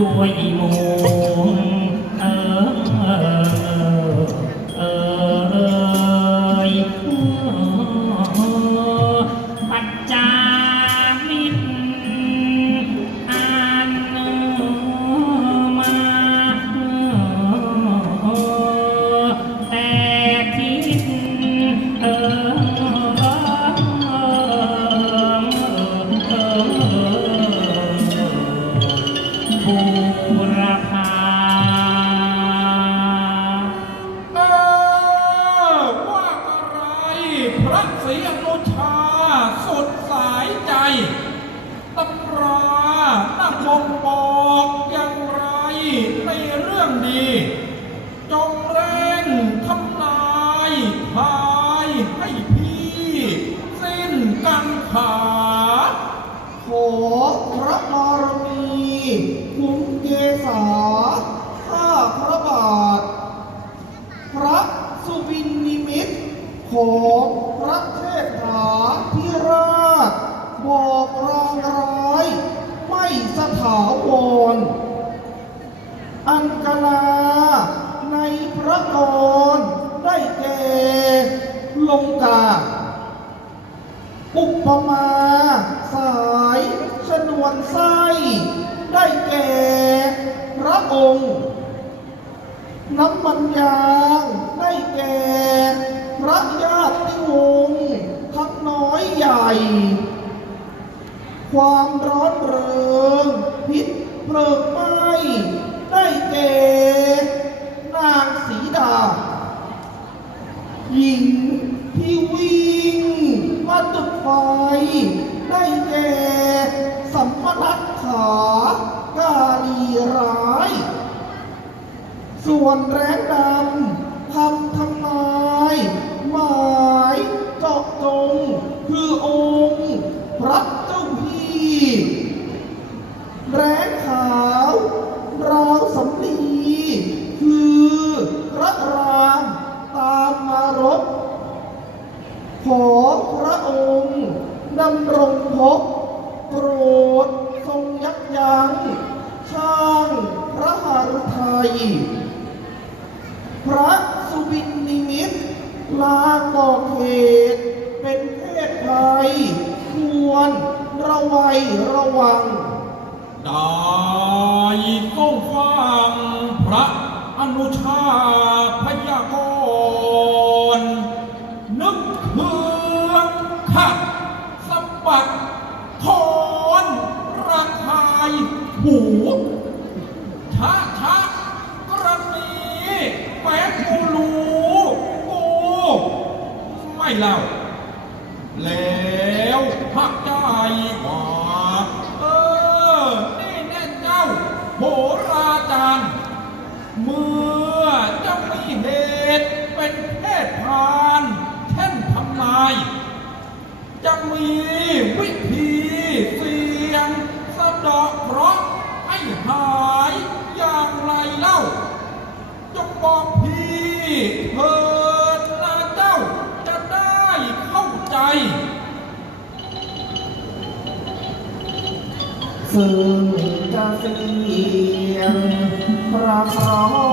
ด้วมงเออ จงเร่งทำลายทายให้พี่ สิ้นกังขาขอพระบารมีคุ้มเกล้าพระบาท พระสุวินนิมิตของพระเทพฐาธิราช บอกรางร้าย ไม่สถาวร อังกลาในพระกรได้แก่ ลงกาอุปมาสายชนวนไส้ได้แก่พระองค์ น้ำมันยางได้แก่พระญาติวงศ์ทั้งน้อยใหญ่ ความร้อนเริงพิษเพลิงไห ส่วนแรงดำทำทำนายหมายเจาะจงคือองค์พระเจ้าพี่แรงขาวราวสำลีคือพระรามตามมารบขอพระองค์ดำรงพบโปรดทรงยับยั้งช่างพระหฤทัย พระสุบินนิมิตลาก่อเหตุเป็นเพศไทยควรระวัยระวัง ได้ต้องฟังพระอนุชาพยากรณ์นึกเคืองขัดสะบัดคอนระคายหูช้าช้ากระนีแม้กูรู้กูไม่ เล่า แล้วพักใจว่าเออ นี่แน่เจ้าโหราจารย์ เมื่อจะมีเหตุเป็นเพศพานเช่นทำนาย จะมีวิธีเสียงสะดาะเคราะห์ให้หายอย่างไรเล่าจงบอก ซึ่งจะเสียงพระเคราะ